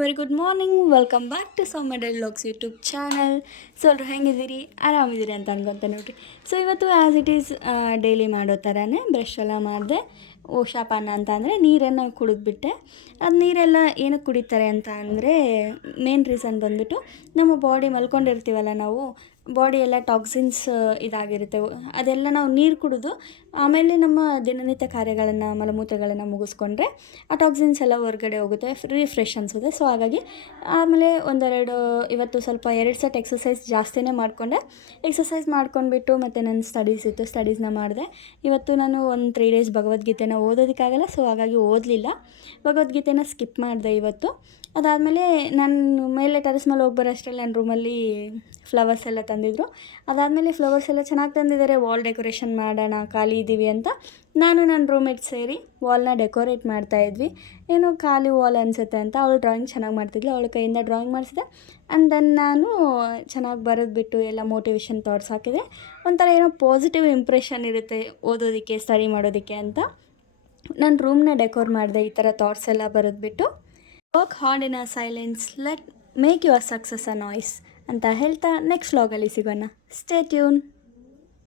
Very good morning, welcome back to Soumya daily vlogs YouTube channel. So ಎಲ್ಲರೂ ಹೆಂಗಿದ್ದೀರಿ, ಆರಾಮಿದ್ದೀರಿ ಅಂತ ಅನ್ಕೊತ ನೋಡ್ರಿ. ಸೊ ಇವತ್ತು ಆ್ಯಸ್ ಇಟ್ ಈಸ್ ಡೈಲಿ ಮಾಡೋ ಥರನೇ ಬ್ರಷ್ ಎಲ್ಲ ಮಾಡಿದೆ. ಓಷಾಪಾನ ಅಂತ ಅಂದರೆ ನೀರನ್ನು ಕುಡಿದ್ಬಿಟ್ಟೆ. ಅದು ನೀರೆಲ್ಲ ಏನಕ್ಕೆ ಕುಡಿತಾರೆ ಅಂತ ಅಂದರೆ ಮೇನ್ ರೀಸನ್ ಬಂದ್ಬಿಟ್ಟು ನಮ್ಮ ಬಾಡಿ ಮಲ್ಕೊಂಡಿರ್ತೀವಲ್ಲ ನಾವು, ಬಾಡಿ ಎಲ್ಲ ಟಾಕ್ಸಿನ್ಸ್ ಇದಾಗಿರುತ್ತೆ. ಅದೆಲ್ಲ ನಾವು ನೀರು ಕುಡಿದು ಆಮೇಲೆ ನಮ್ಮ ದಿನನಿತ್ಯ ಕಾರ್ಯಗಳನ್ನು ಮಲಮೂತ್ರಗಳನ್ನು ಮುಗಿಸ್ಕೊಂಡ್ರೆ ಆ ಟಾಕ್ಸಿನ್ಸ್ ಎಲ್ಲ ಹೊರಗಡೆ ಹೋಗುತ್ತೆ, ರಿಫ್ರೆಶ್ ಅನಿಸುತ್ತೆ. ಸೊ ಹಾಗಾಗಿ ಆಮೇಲೆ ಇವತ್ತು ಸ್ವಲ್ಪ 2 ಸೆಟ್ ಎಕ್ಸಸೈಸ್ ಜಾಸ್ತಿನೇ ಮಾಡಿಕೊಂಡೆ. ಎಕ್ಸಸೈಸ್ ಮಾಡ್ಕೊಂಡ್ಬಿಟ್ಟು ಮತ್ತು ನನ್ನ ಸ್ಟಡೀಸ್ ಇತ್ತು, ಸ್ಟಡೀಸ್ನ ಮಾಡಿದೆ. ಇವತ್ತು ನಾನು ಒಂದು 3 ಡೇಸ್ ಭಗವದ್ಗೀತೆನ ಓದೋದಕ್ಕಾಗಲ್ಲ, ಸೊ ಹಾಗಾಗಿ ಓದಲಿಲ್ಲ. ಭಗವದ್ಗೀತೆನ ಸ್ಕಿಪ್ ಮಾಡಿದೆ ಇವತ್ತು. ಅದಾದಮೇಲೆ ನಾನು ಮೇಲೆ ಟೆರೆಸ್ ಮೇಲೆ ಹೋಗಿ ಬರೋ ಅಷ್ಟರಲ್ಲಿ ನನ್ನ ರೂಮಲ್ಲಿ ಫ್ಲವರ್ಸ್ ಎಲ್ಲ ತಂದಿದ್ರು. ಅದಾದಮೇಲೆ ಫ್ಲವರ್ಸ್ ಎಲ್ಲ ಚೆನ್ನಾಗಿ ತಂದಿದ್ದಾರೆ, ವಾಲ್ ಡೆಕೋರೇಷನ್ ಮಾಡೋಣ ಖಾಲಿ ಇದ್ದೀವಿ ಅಂತ ನಾನು ನನ್ನ ರೂಮ್ಮೇಟ್ ಸೇರಿ ವಾಲ್ನ ಡೆಕೋರೇಟ್ ಮಾಡ್ತಾಯಿದ್ವಿ. ಏನೋ ಖಾಲಿ ವಾಲ್ ಅನಿಸುತ್ತೆ ಅಂತ ಅವಳು ಡ್ರಾಯಿಂಗ್ ಚೆನ್ನಾಗಿ ಮಾಡ್ತಿದ್ಲು, ಅವಳ ಕೈಯಿಂದ ಡ್ರಾಯಿಂಗ್ ಮಾಡಿಸಿದೆ. ಆ್ಯಂಡ್ ದೆನ್ ನಾನು ಚೆನ್ನಾಗಿ ಬರೆದ್ಬಿಟ್ಟು ಎಲ್ಲ ಮೋಟಿವೇಶನ್ ಥಾಟ್ಸ್ ಹಾಕಿದೆ. ಒಂಥರ ಏನೋ ಪಾಸಿಟಿವ್ ಇಂಪ್ರೆಷನ್ ಇರುತ್ತೆ ಓದೋದಕ್ಕೆ, ಸ್ಟಡಿ ಮಾಡೋದಕ್ಕೆ ಅಂತ ನಾನು ರೂಮ್ನ ಡೆಕೋರ್ ಮಾಡಿದೆ ಈ ಥರ ಥಾಟ್ಸ್ ಎಲ್ಲ ಬರೆದ್ಬಿಟ್ಟು. Work hard in a silence, let make your success a noise ಅಂತ ಹೇಳ್ತಾ ನೆಕ್ಸ್ಟ್ ವ್ಲಾಗಲ್ಲಿ ಸಿಗೋಣ. Stay tune.